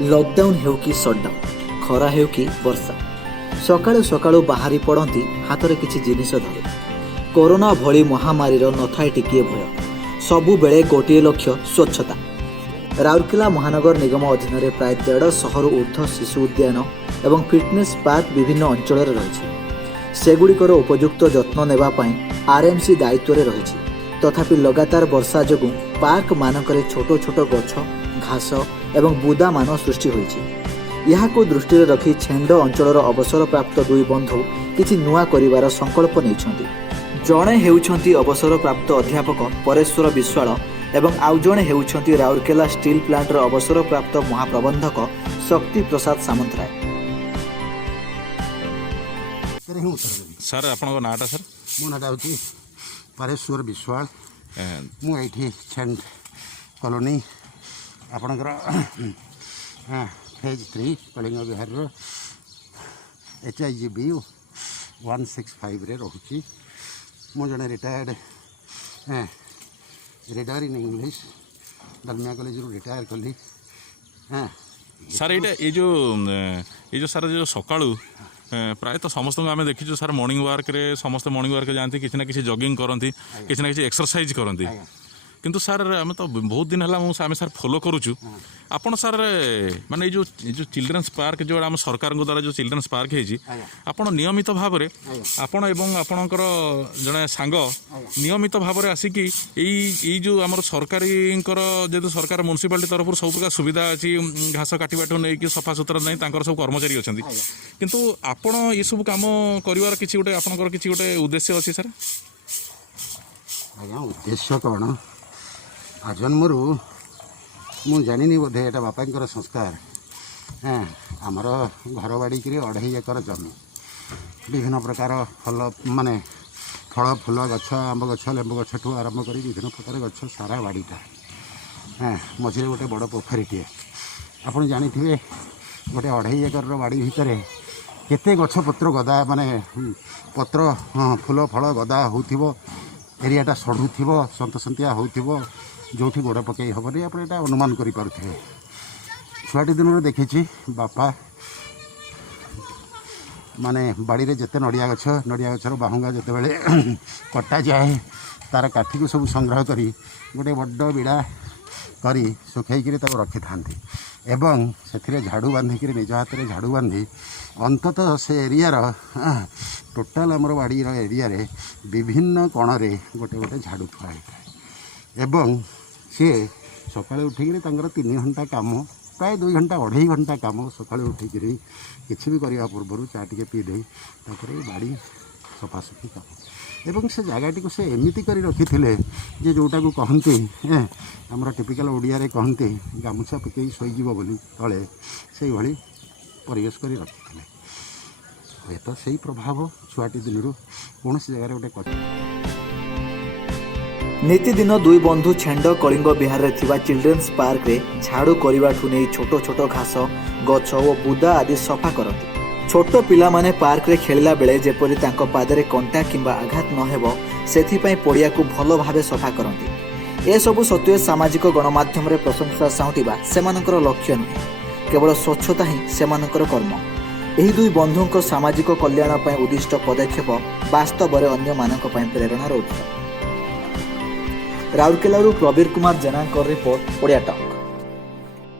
Lockdown हेउ कि shutdown, खरा हेउ कि वर्षा, सकाळु सकाळु बाहरी पड़ती हाथ में किसी जिनिस धरे। कोरोना भली महामारी नथाए टिकिए भय, सबुबले गोटे लक्ष्य स्वच्छता। राउरकेला महानगर निगम अधीन में प्राय 150 ऊर्ध्व शिशु उद्यान एवं फिटनेस पार्क विभिन्न अंचल रही। सेगुड़िकर उपयुक्त जत्न नेबापाई आरएमसी दायित्व में रही। तथापि लगातार वर्षा जो पार्क मानकरे छोट छोट गछ, घास एवं बुदा मान सृष्टि होइछि। यहाको दृष्टि रखी छेंड अंचलर अवसर प्राप्त दुई बंधु किछि नुआ करिवार संकल्प नेइछन्ति। जणे हेउछन्ति अवसर प्राप्त अध्यापक परेश्वर विश्वाल एवं आउ जणे हेउछन्ति राउरकेला स्टील प्लांटर अवसर प्राप्त महाप्रबंधक शक्ति प्रसाद सामंतराय। सर आपन नाटा सर मो नाटा होची परेश्वर विश्वाल। मु एठी छेंड कॉलोनी आपणकर फेज 3 कलिंग विहार HIGB 165 रे रोची। मु जने retired reader in English Dalmia college रू रिटायर कली। सर ये जो सर जो सकाळू प्रायतः समस्त आम देखीचु सर मॉर्निंग वार्क रे समस्त मॉर्निंग वार्क जाती किसी ना किसी जॉगिंग करती किसी ना किसी एक्सरसाइज करती किंतु सर आम तो बहुत दिन है आम सर फॉलो करुचु आपन सर माने जो चिल्ड्रेन्स पार्क जो आम सरकार द्वारा जो चिल्ड्रेन्स पार्क है आपन नियमित भाव में आपन एवं आपणकर जड़े सांग नियमित भाव में आसिकी यही जो आम सरकारी जेहेतु सरकार म्युनिसिपालिटी तरफ सब प्रकार सुविधा अच्छी घास काटवाठू नहीं सफा सुतरा नहीं सब कर्मचारी अच्छा किंतु आपण ये सब काम कर किसी गोटे आपंकर किसी गोटे उद्देश्य अच्छी सर? आज्ञा उद्देश्य कौन आजन्मर मु जानी बोधे यहाँ बापा संस्कार। आमर घर बाड़ी कि 2.5 एकर जमी विभिन्न प्रकार फल माने फल फूल गछ आंब गछ लेंबू गछ ठू आरंभ कर विभिन्न प्रकार गछ सारा बाड़ीटा मझे गोटे बड़ पोखरीटे आप जानी गोटे 2.5 एकर बाड़ी भितर केते गछ पत्र गदा माने पत्र फूल फल गदा हो एरियाटा सढ़ुव सतसंतिया हो जो गोड़ पकई हेनी आप अनुमान करें। छुआटी दिन देखी बापा माने बाड़ी रे जिते नड़िया गछर बाहुंगा जिते बड़े कटा जाए तार काठी को सब संग्रह करी गोटे बड़ बिड़ा करी सुखई रखी था एवं से झाड़ू बांधिक निज हाथ में झाड़ू बांधी अंततः से एरियार टोटाल आमर बाड़ी एरिया रे विभिन्न कण रे गोटे गोटे झाड़ू थुआ एवं सी सका उठिक 3 घंटा काम प्राय 2 घंटा 2.5 घंटा काम सका उठिक किसी भी करने पूर्व चा टे पीदे बाड़ी सफासफी काम एवं से जगटी को से एमती कर रखी थे जे जोटा को कहती आमर टिपिकल ओडिया रे कहती गामुछा पकई शोज बोली तले से भाई परिवेश कर रखी हे तो से प्रभाव छुआटी दिन कौन जगह गोटे नीतिदिन दुई बंधु छेंड कलिंग विहार में थिबा चिल्ड्रेन्स पार्क रे झाड़ू करने नहीं छोट छोट घास गछ और बुदा आदि सफा करती। छोट पिला माने पार्क रे खेलिला बेले जेपरि तांको पादरे कंटा किंबा आघात न हेबो सेथिपई पड़िया को भल भावे सफा करती। ए सबु सत्वे सामाजिक गणमाध्यम रे प्रशंसा साउंटिबा सेमानकर लक्ष्य नुहे, केवल स्वच्छता ही सेमानकर कर्म। एही दुई बंधुंको सामाजिक कल्याण पई उद्दिष्ट पदक्षेप वास्तव में अन्य मानक पई प्रेरणार उत्स। राउरकेला प्रवीर कुमार जेना रिपोर्ट ओडिया टाउन।